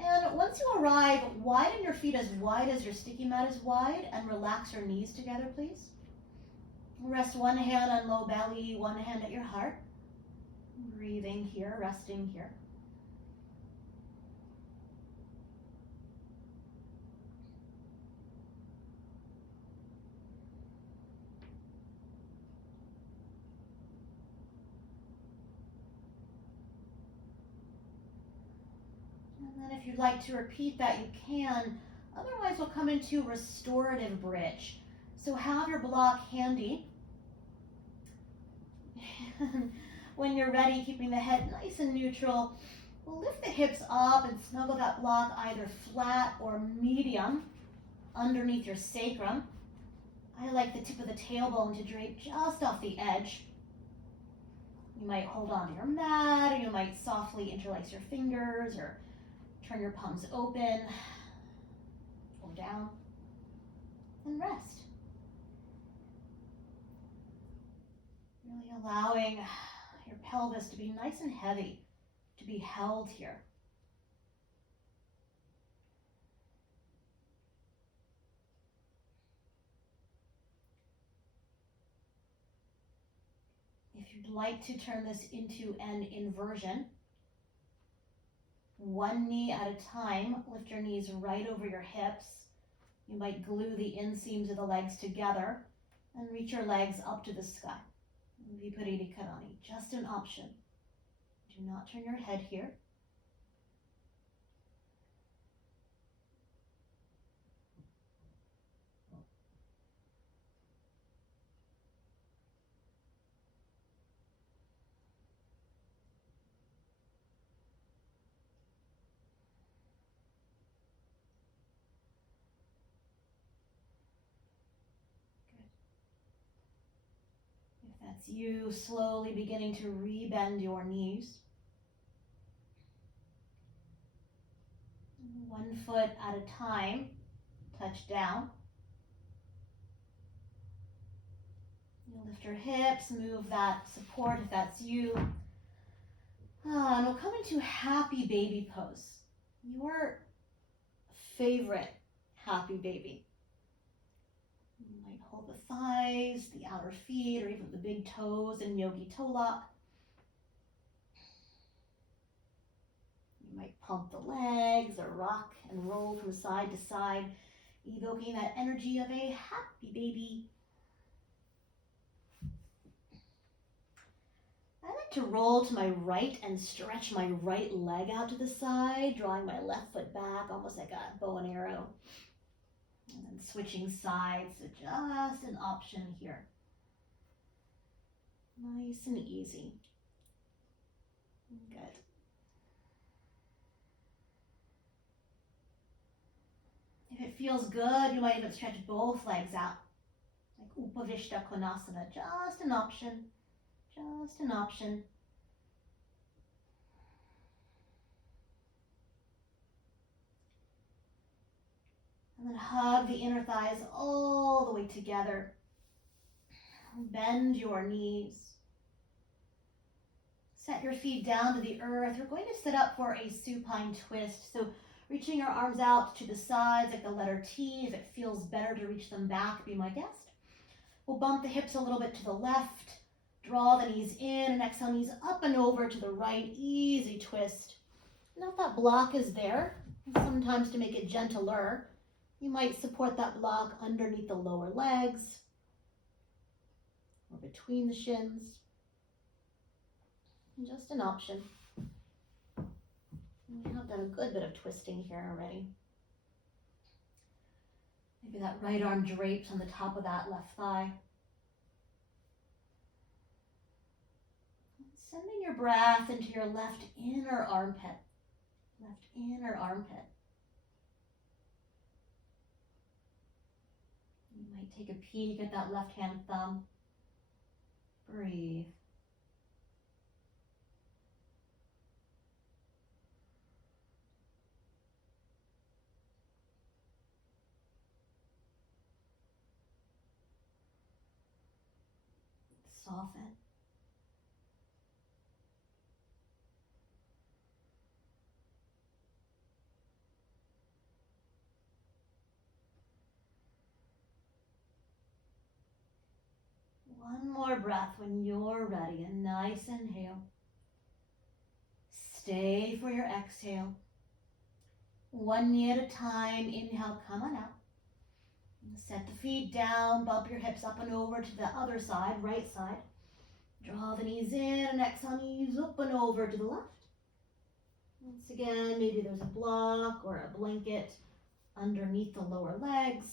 And once you arrive, widen your feet as wide as your sticky mat is wide and relax your knees together, please. Rest one hand on low belly, one hand at your heart. Breathing here, resting here. And then if you'd like to repeat that, you can. Otherwise, we'll come into restorative bridge. So have your block handy. When you're ready, keeping the head nice and neutral, we'll lift the hips up and snuggle that block either flat or medium underneath your sacrum. I like the tip of the tailbone to drape just off the edge. You might hold on to your mat, or you might softly interlace your fingers, or turn your palms open, or down, and rest. Really allowing your pelvis to be nice and heavy, to be held here. If you'd like to turn this into an inversion, one knee at a time, lift your knees right over your hips. You might glue the inseams of the legs together and reach your legs up to the sky. Viparita Karani, just an option. Do not turn your head here. That's you slowly beginning to rebend your knees. One foot at a time, touch down. You lift your hips, move that support if that's you. And we'll come into happy baby pose. Your favorite happy baby. You might hold the thighs, the outer feet, or even the big toes in yogi toe lock. You might pump the legs or rock and roll from side to side, evoking that energy of a happy baby. I like to roll to my right and stretch my right leg out to the side, drawing my left foot back, almost like a bow and arrow. And then switching sides, so just an option here. Nice and easy. Good. If it feels good, you might even stretch both legs out, like Upavishta Konasana, just an option. Just an option. And then hug the inner thighs all the way together. Bend your knees. Set your feet down to the earth. We're going to sit up for a supine twist. So reaching your arms out to the sides like the letter T. If it feels better to reach them back, be my guest. We'll bump the hips a little bit to the left. Draw the knees in and exhale, knees up and over to the right. Easy twist. Now if that block is there, sometimes to make it gentler, you might support that block underneath the lower legs or between the shins. Just an option. We have done a good bit of twisting here already. Maybe that right arm drapes on the top of that left thigh. Sending your breath into your left inner armpit. Left inner armpit. You might take a peek at that left hand thumb. Breathe. Soften. One more breath when you're ready. A nice inhale. Stay for your exhale. One knee at a time. Inhale, come on out. Set the feet down. Bump your hips up and over to the other side, right side. Draw the knees in and exhale, knees up and over to the left. Once again, maybe there's a block or a blanket underneath the lower legs,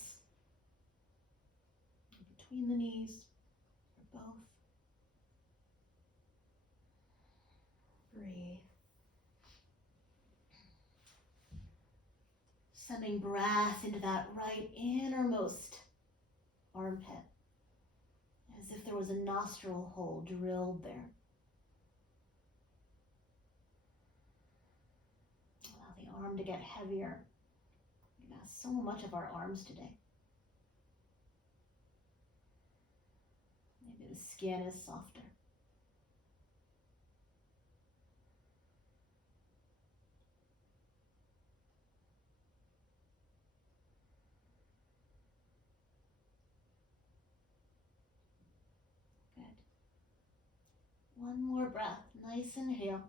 between the knees, or both. Breathe. Sending breath into that right innermost armpit, as if there was a nostril hole drilled there. Allow the arm to get heavier. We got so much of our arms today. Maybe the skin is softer. One more breath, nice inhale.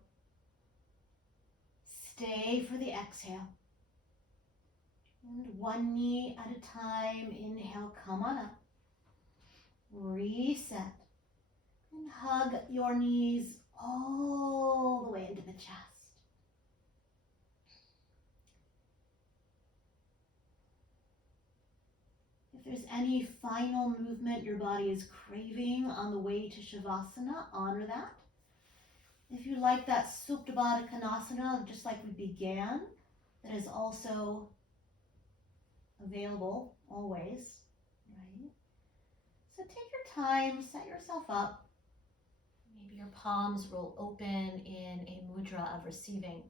Stay for the exhale. And one knee at a time, inhale, come on up. Reset. And hug your knees all the way into the chest. If there's any final movement your body is craving on the way to Shavasana, honor that. If you like that Supta Baddha Konasana, just like we began, that is also available always, right? So take your time, set yourself up. Maybe your palms roll open in a mudra of receiving.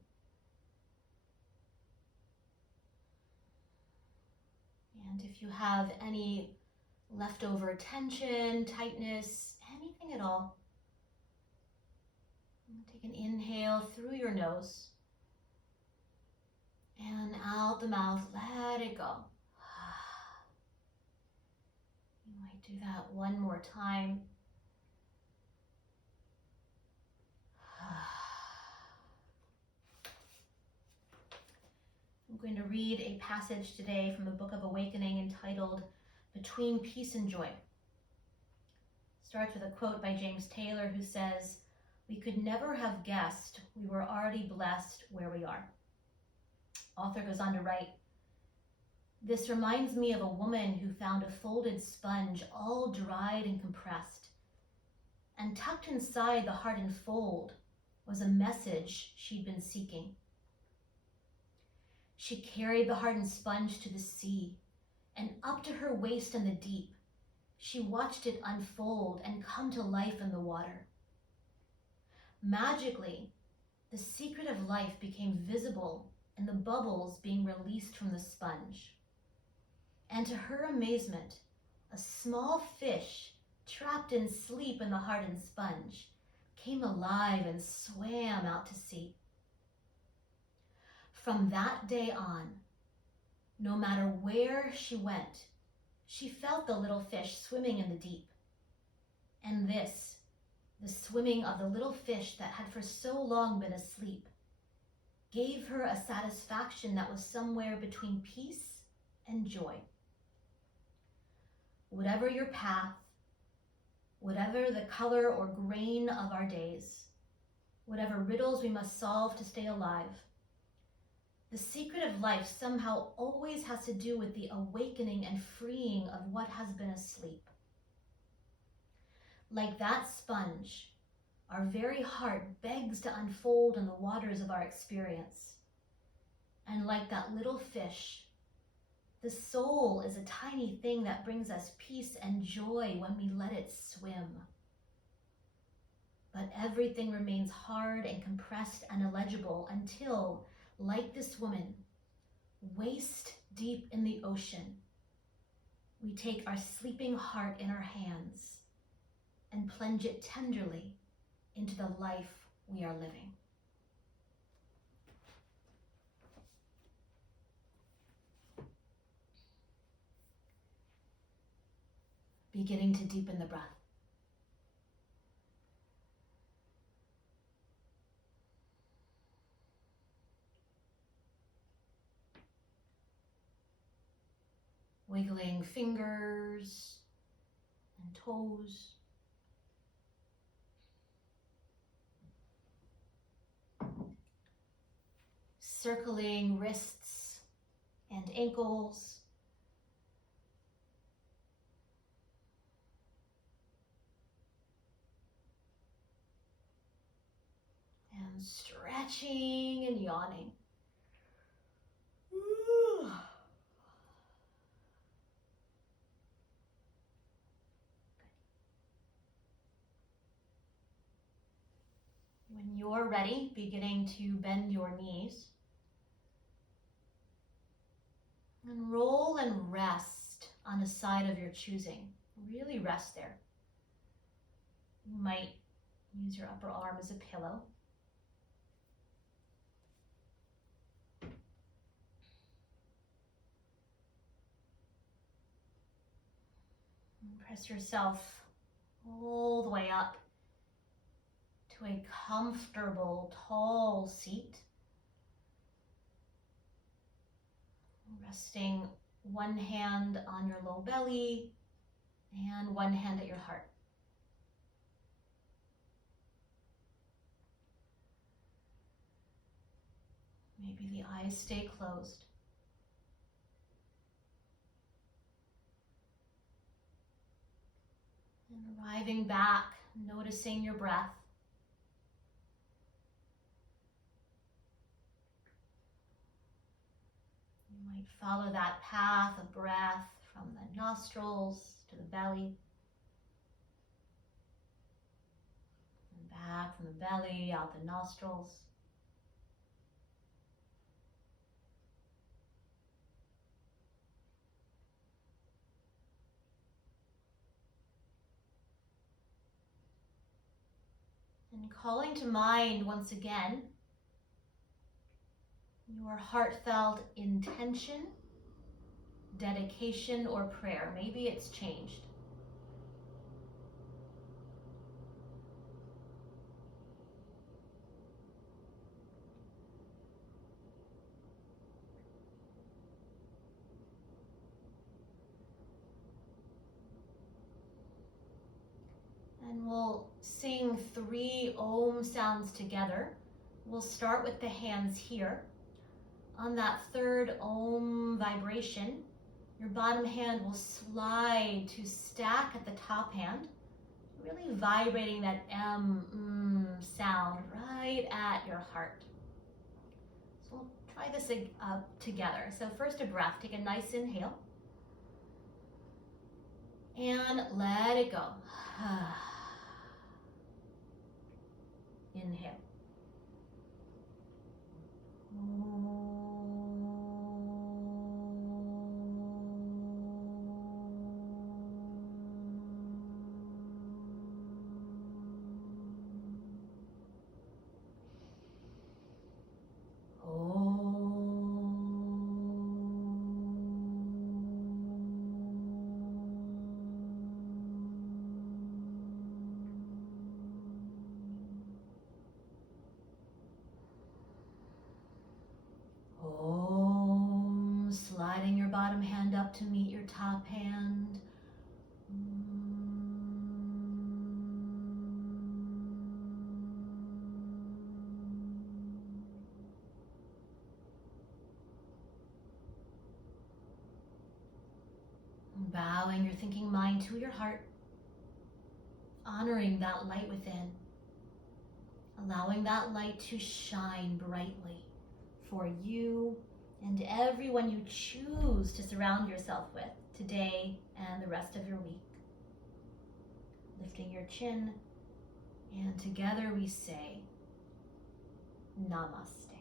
And if you have any leftover tension, tightness, anything at all, take an inhale through your nose and out the mouth, let it go. You might do that one more time. I'm going to read a passage today from the Book of Awakening entitled Between Peace and Joy. It starts with a quote by James Taylor who says, "We could never have guessed we were already blessed where we are." Author goes on to write, "This reminds me of a woman who found a folded sponge all dried and compressed, and tucked inside the hardened fold was a message she'd been seeking. She carried the hardened sponge to the sea, and up to her waist in the deep, she watched it unfold and come to life in the water. Magically, the secret of life became visible in the bubbles being released from the sponge. And to her amazement, a small fish trapped in sleep in the hardened sponge came alive and swam out to sea. From that day on, no matter where she went, she felt the little fish swimming in the deep. And this, the swimming of the little fish that had for so long been asleep, gave her a satisfaction that was somewhere between peace and joy. Whatever your path, whatever the color or grain of our days, whatever riddles we must solve to stay alive, the secret of life somehow always has to do with the awakening and freeing of what has been asleep. Like that sponge, our very heart begs to unfold in the waters of our experience. And like that little fish, the soul is a tiny thing that brings us peace and joy when we let it swim. But everything remains hard and compressed and illegible until, like this woman, waist deep in the ocean, we take our sleeping heart in our hands and plunge it tenderly into the life we are living. Beginning to deepen the breath. Wiggling fingers and toes. Circling wrists and ankles. And stretching and yawning. Ooh. When you're ready, beginning to bend your knees. And roll and rest on a side of your choosing. Really rest there. You might use your upper arm as a pillow. And press yourself all the way up to a comfortable, tall seat. Resting one hand on your low belly and one hand at your heart. Maybe the eyes stay closed. And arriving back, noticing your breath. You might follow that path of breath from the nostrils to the belly. Back from the belly, out the nostrils. And calling to mind once again your heartfelt intention, dedication, or prayer. Maybe it's changed. And we'll sing 3 Om sounds together. We'll start with the hands here. On that 3rd Om vibration, your bottom hand will slide to stack at the top hand, really vibrating that sound right at your heart. So we'll try this together. So first a breath. Take a nice inhale. And let it go. Inhale. Sliding your bottom hand up to meet your top hand. Bowing your thinking mind to your heart, honoring that light within, allowing that light to shine brightly for you and everyone you choose to surround yourself with today and the rest of your week. Lifting your chin, and together we say, Namaste.